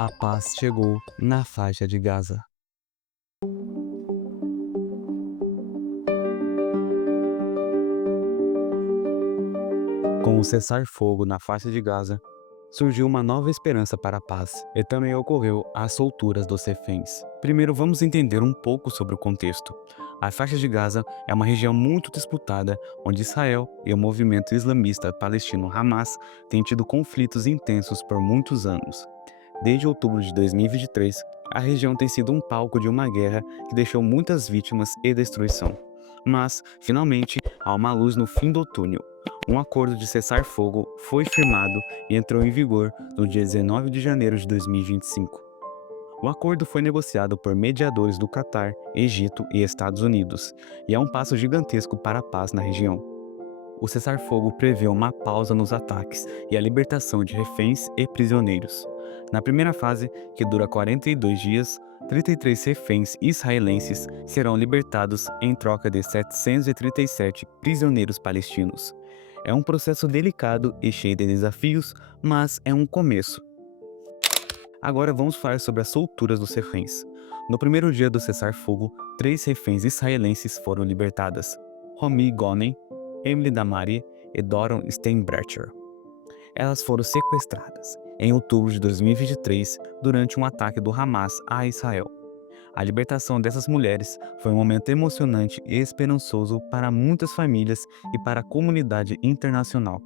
A paz chegou na faixa de Gaza. Com o cessar-fogo na faixa de Gaza, surgiu uma nova esperança para a paz e também ocorreu as solturas dos reféns. Primeiro, vamos entender um pouco sobre o contexto. A faixa de Gaza é uma região muito disputada, onde Israel e o movimento islamista palestino Hamas têm tido conflitos intensos por muitos anos. Desde outubro de 2023, a região tem sido um palco de uma guerra que deixou muitas vítimas e destruição. Mas, finalmente, há uma luz no fim do túnel. Um acordo de cessar-fogo foi firmado e entrou em vigor no dia 19 de janeiro de 2025. O acordo foi negociado por mediadores do Catar, Egito e Estados Unidos, e é um passo gigantesco para a paz na região. O cessar-fogo prevê uma pausa nos ataques e a libertação de reféns e prisioneiros. Na primeira fase, que dura 42 dias, 33 reféns israelenses serão libertados em troca de 737 prisioneiros palestinos. É um processo delicado e cheio de desafios, mas é um começo. Agora vamos falar sobre as solturas dos reféns. No primeiro dia do cessar-fogo, 3 reféns israelenses foram libertadas: Romi Gonen, Emily Damari e Doron Steinbrecher. Elas foram sequestradas em outubro de 2023 durante um ataque do Hamas a Israel. A libertação dessas mulheres foi um momento emocionante e esperançoso para muitas famílias e para a comunidade internacional.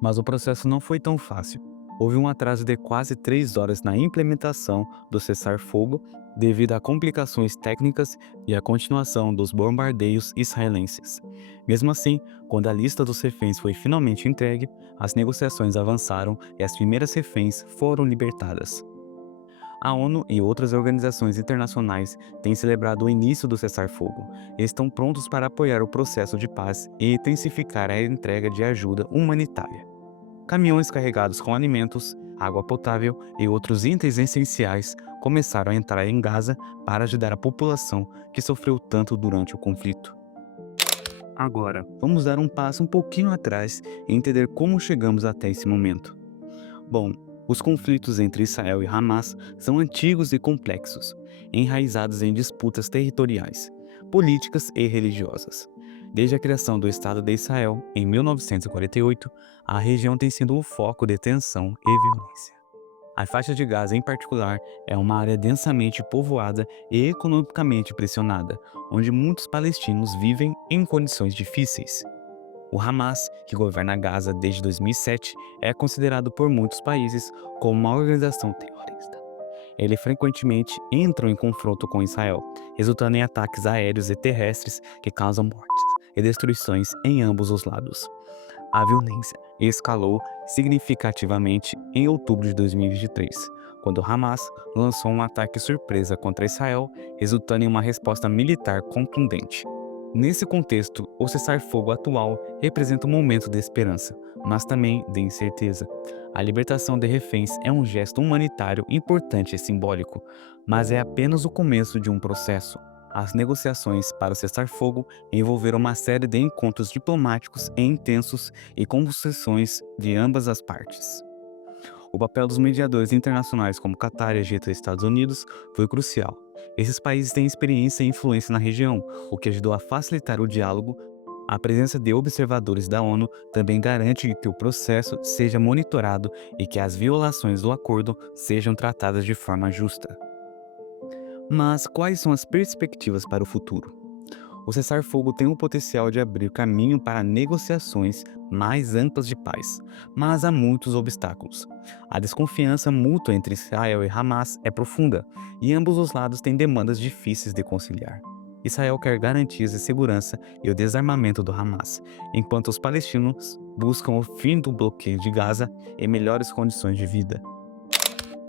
Mas o processo não foi tão fácil. Houve um atraso de quase 3 horas na implementação do cessar-fogo devido a complicações técnicas e à continuação dos bombardeios israelenses. Mesmo assim, quando a lista dos reféns foi finalmente entregue, as negociações avançaram e as primeiras reféns foram libertadas. A ONU e outras organizações internacionais têm celebrado o início do cessar-fogo e estão prontos para apoiar o processo de paz e intensificar a entrega de ajuda humanitária. Caminhões carregados com alimentos, água potável e outros itens essenciais começaram a entrar em Gaza para ajudar a população que sofreu tanto durante o conflito. Agora, vamos dar um passo um pouquinho atrás e entender como chegamos até esse momento. Bom, os conflitos entre Israel e Hamas são antigos e complexos, enraizados em disputas territoriais, políticas e religiosas. Desde a criação do Estado de Israel, em 1948, a região tem sido um foco de tensão e violência. A faixa de Gaza, em particular, é uma área densamente povoada e economicamente pressionada, onde muitos palestinos vivem em condições difíceis. O Hamas, que governa Gaza desde 2007, é considerado por muitos países como uma organização terrorista. Ele frequentemente entra em confronto com Israel, resultando em ataques aéreos e terrestres que causam mortes e destruições em ambos os lados. A violência escalou significativamente em outubro de 2023, quando Hamas lançou um ataque surpresa contra Israel, resultando em uma resposta militar contundente. Nesse contexto, o cessar-fogo atual representa um momento de esperança, mas também de incerteza. A libertação de reféns é um gesto humanitário importante e simbólico, mas é apenas o começo de um processo. As negociações para o cessar-fogo envolveram uma série de encontros diplomáticos e intensos e concessões de ambas as partes. O papel dos mediadores internacionais como Catar, Egito e Estados Unidos foi crucial. Esses países têm experiência e influência na região, o que ajudou a facilitar o diálogo. A presença de observadores da ONU também garante que o processo seja monitorado e que as violações do acordo sejam tratadas de forma justa. Mas quais são as perspectivas para o futuro? O cessar-fogo tem o potencial de abrir caminho para negociações mais amplas de paz, mas há muitos obstáculos. A desconfiança mútua entre Israel e Hamas é profunda, e ambos os lados têm demandas difíceis de conciliar. Israel quer garantias de segurança e o desarmamento do Hamas, enquanto os palestinos buscam o fim do bloqueio de Gaza e melhores condições de vida.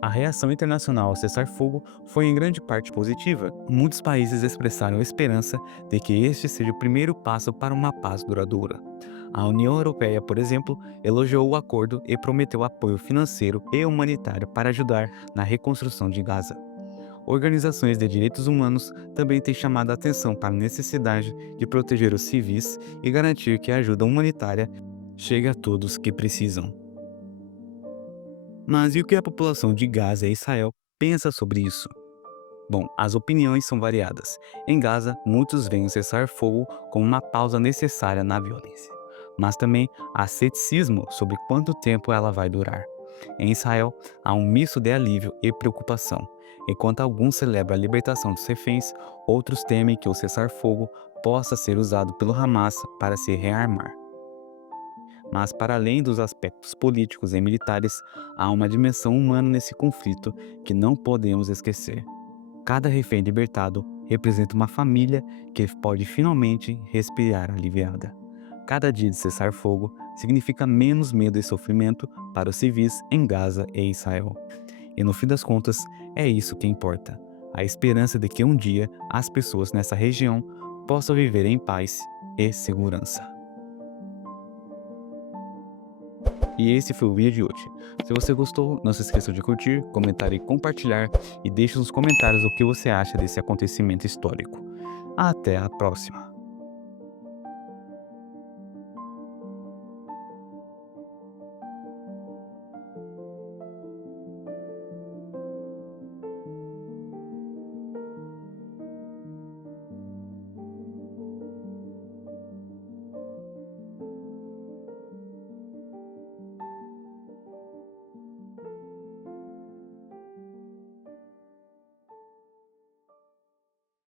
A reação internacional ao cessar-fogo foi em grande parte positiva. Muitos países expressaram esperança de que este seja o primeiro passo para uma paz duradoura. A União Europeia, por exemplo, elogiou o acordo e prometeu apoio financeiro e humanitário para ajudar na reconstrução de Gaza. Organizações de direitos humanos também têm chamado a atenção para a necessidade de proteger os civis e garantir que a ajuda humanitária chegue a todos que precisam. Mas e o que a população de Gaza e Israel pensa sobre isso? Bom, as opiniões são variadas. Em Gaza, muitos veem o cessar-fogo como uma pausa necessária na violência. Mas também há ceticismo sobre quanto tempo ela vai durar. Em Israel, há um misto de alívio e preocupação. Enquanto alguns celebram a libertação dos reféns, outros temem que o cessar-fogo possa ser usado pelo Hamas para se rearmar. Mas, para além dos aspectos políticos e militares, há uma dimensão humana nesse conflito que não podemos esquecer. Cada refém libertado representa uma família que pode finalmente respirar aliviada. Cada dia de cessar fogo significa menos medo e sofrimento para os civis em Gaza e Israel. E no fim das contas, é isso que importa: a esperança de que um dia as pessoas nessa região possam viver em paz e segurança. E esse foi o vídeo de hoje. Se você gostou, não se esqueça de curtir, comentar e compartilhar, e deixe nos comentários o que você acha desse acontecimento histórico. Até a próxima!